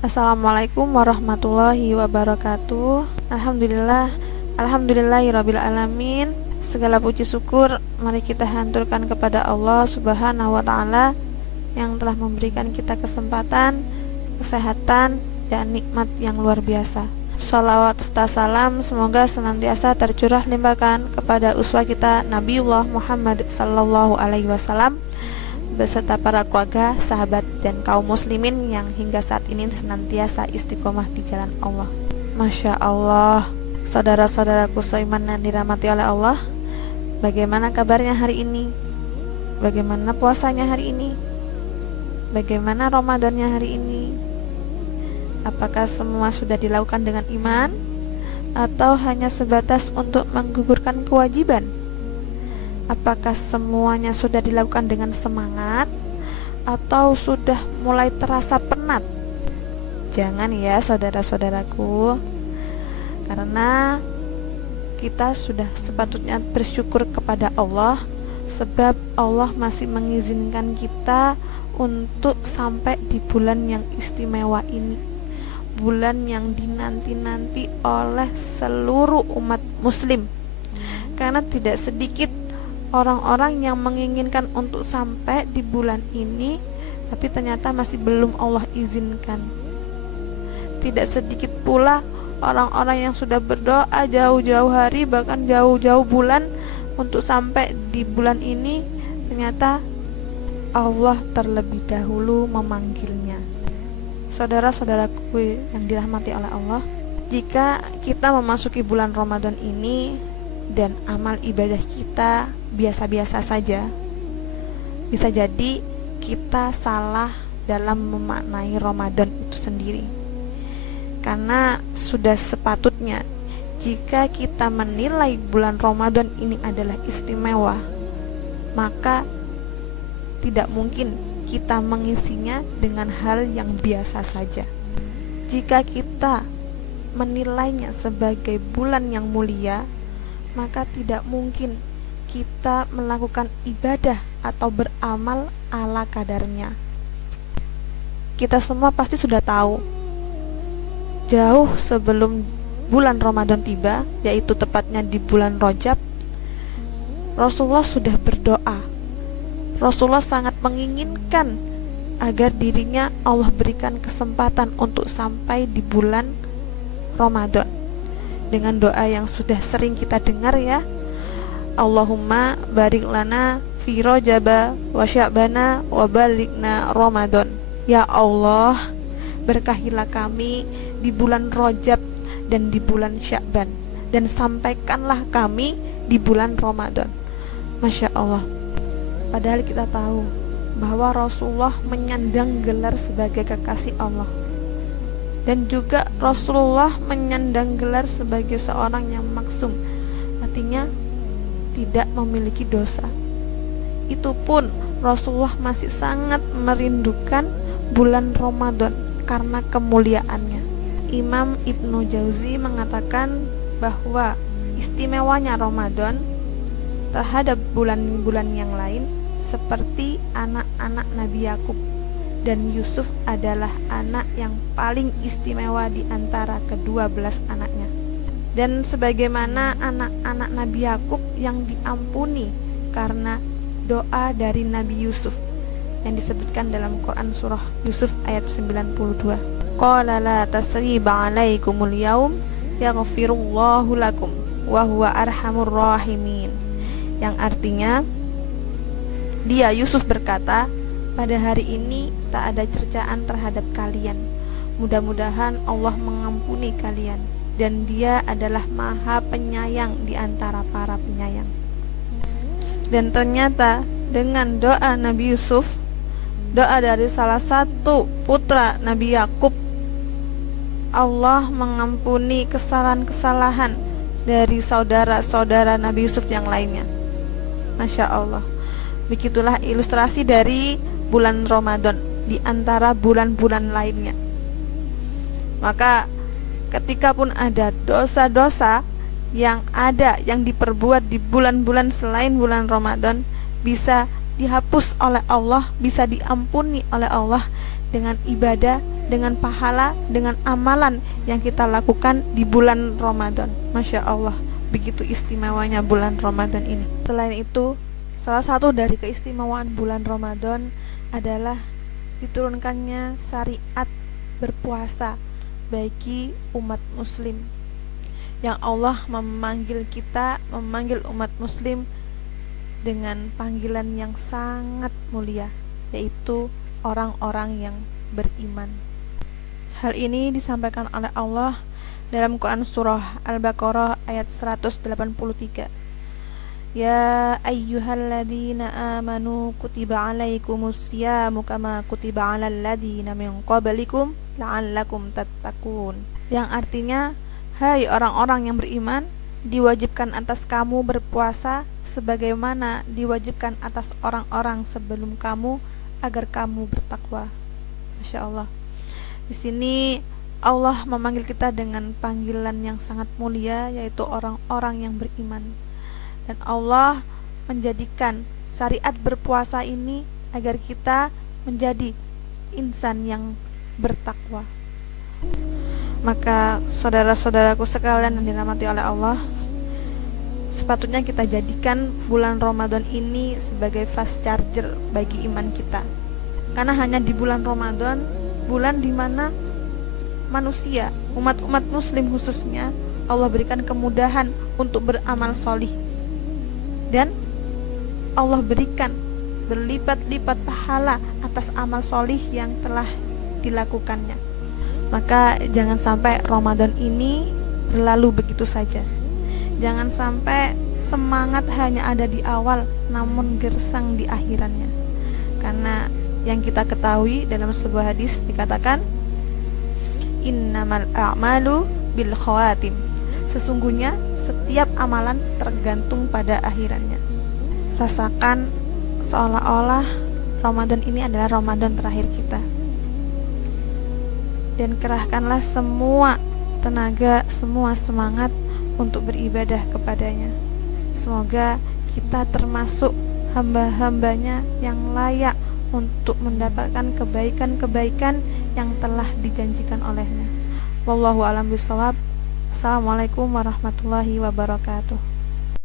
Assalamualaikum warahmatullahi wabarakatuh. Alhamdulillahirabbil alamin. Segala puji syukur mari kita haturkan kepada Allah Subhanahu wa taala yang telah memberikan kita kesempatan, kesehatan dan nikmat yang luar biasa. Salawat serta salam semoga senantiasa tercurah limpahkan kepada uswah kita Nabiullah Muhammad sallallahu alaihi wasallam beserta para keluarga, sahabat, dan kaum muslimin yang hingga saat ini senantiasa istiqomah di jalan Allah. Masya Allah, saudara-saudaraku seiman yang dirahmati oleh Allah, bagaimana kabarnya hari ini? Bagaimana puasanya hari ini? Bagaimana Ramadannya hari ini? Apakah semua sudah dilakukan dengan iman? Atau hanya sebatas untuk menggugurkan kewajiban? Apakah semuanya sudah dilakukan dengan semangat atau sudah mulai terasa penat? Jangan ya saudara-saudaraku, karena kita sudah sepatutnya bersyukur kepada Allah, sebab Allah masih mengizinkan kita untuk sampai di bulan yang istimewa ini, bulan yang dinanti-nanti oleh seluruh umat muslim. Karena tidak sedikit orang-orang yang menginginkan untuk sampai di bulan ini, tapi ternyata masih belum Allah izinkan. Tidak sedikit pula orang-orang yang sudah berdoa jauh-jauh hari, bahkan jauh-jauh bulan untuk sampai di bulan ini, ternyata Allah terlebih dahulu memanggilnya. Saudara-saudaraku yang dirahmati oleh Allah, jika kita memasuki bulan Ramadan ini dan amal ibadah kita biasa-biasa saja, bisa jadi kita salah dalam memaknai Ramadan itu sendiri. Karena sudah sepatutnya jika kita menilai bulan Ramadan ini adalah istimewa, maka tidak mungkin kita mengisinya dengan hal yang biasa saja. Jika kita menilainya sebagai bulan yang mulia, maka tidak mungkin kita melakukan ibadah atau beramal ala kadarnya. Kita semua pasti sudah tahu, jauh sebelum bulan Ramadan tiba, yaitu tepatnya di bulan Rajab, Rasulullah sudah berdoa. Rasulullah sangat menginginkan agar dirinya Allah berikan kesempatan untuk sampai di bulan Ramadan, dengan doa yang sudah sering kita dengar ya, Allahumma barik lana fi Rajaba wa Sya'bana wa balighna Ramadan. Ya Allah, berkahilah kami di bulan Rajab dan di bulan Sya'ban, dan sampaikanlah kami di bulan Ramadan. Masya Allah. Padahal kita tahu bahwa Rasulullah menyandang gelar sebagai kekasih Allah, dan juga Rasulullah menyandang gelar sebagai seorang yang maksum, artinya tidak memiliki dosa. Itu pun Rasulullah masih sangat merindukan bulan Ramadan karena kemuliaannya. Imam Ibnu Jauzi mengatakan bahwa istimewanya Ramadan terhadap bulan-bulan yang lain seperti anak-anak Nabi Yakub dan Yusuf adalah anak yang paling istimewa di antara ke-12 anaknya. Dan sebagaimana anak-anak Nabi Yakub yang diampuni karena doa dari Nabi Yusuf yang disebutkan dalam Quran surah Yusuf ayat 92. Qala la tasriba 'alaikumul yaum yaghfirullahu lakum wa huwa arhamur rahimin. Yang artinya, dia Yusuf berkata, pada hari ini tak ada cercaan terhadap kalian. Mudah-mudahan Allah mengampuni kalian, dan dia adalah maha penyayang di antara para penyayang. Dan ternyata dengan doa Nabi Yusuf, doa dari salah satu putra Nabi Yakub, Allah mengampuni kesalahan-kesalahan dari saudara-saudara Nabi Yusuf yang lainnya. Masya Allah. Begitulah ilustrasi dari bulan Ramadan di antara bulan-bulan lainnya. Maka ketika pun ada dosa-dosa yang diperbuat di bulan-bulan selain bulan Ramadan, bisa dihapus oleh Allah, bisa diampuni oleh Allah dengan ibadah, dengan pahala, dengan amalan yang kita lakukan di bulan Ramadan. Masya Allah, begitu istimewanya bulan Ramadan ini. Selain itu, salah satu dari keistimewaan bulan Ramadan adalah diturunkannya syariat berpuasa bagi umat muslim, yang Allah memanggil kita, memanggil umat muslim dengan panggilan yang sangat mulia, yaitu orang-orang yang beriman. Hal ini disampaikan oleh Allah dalam Quran surah Al-Baqarah ayat 183. Ya ayyuhalladzina amanu kutiba alaikumus syamu kama kutiba alal ladzina min qablikum la'allakum tattaqun. Yang artinya, hai orang-orang yang beriman, diwajibkan atas kamu berpuasa sebagaimana diwajibkan atas orang-orang sebelum kamu agar kamu bertakwa. Masya Allah. Di sini Allah memanggil kita dengan panggilan yang sangat mulia, yaitu orang-orang yang beriman. Dan Allah menjadikan syariat berpuasa ini agar kita menjadi insan yang bertakwa. Maka saudara-saudaraku sekalian yang dirahmati oleh Allah, sepatutnya kita jadikan bulan Ramadan ini sebagai fast charger bagi iman kita. Karena hanya di bulan Ramadan, bulan dimana manusia, umat-umat muslim khususnya, Allah berikan kemudahan untuk beramal solih, dan Allah berikan berlipat-lipat pahala atas amal solih yang telah dilakukannya. Maka jangan sampai Ramadan ini berlalu begitu saja. Jangan sampai semangat hanya ada di awal namun gersang di akhirannya. Karena yang kita ketahui dalam sebuah hadis dikatakan, innamal a'malu bil khawatim. Sesungguhnya setiap amalan tergantung pada akhirannya. Rasakan seolah-olah Ramadan ini adalah Ramadan terakhir kita. Dan kerahkanlah semua tenaga, semua semangat untuk beribadah kepadanya. Semoga kita termasuk hamba-hambanya yang layak untuk mendapatkan kebaikan-kebaikan yang telah dijanjikan olehnya. Wallahu a'lam bishawab. Assalamualaikum warahmatullahi wabarakatuh.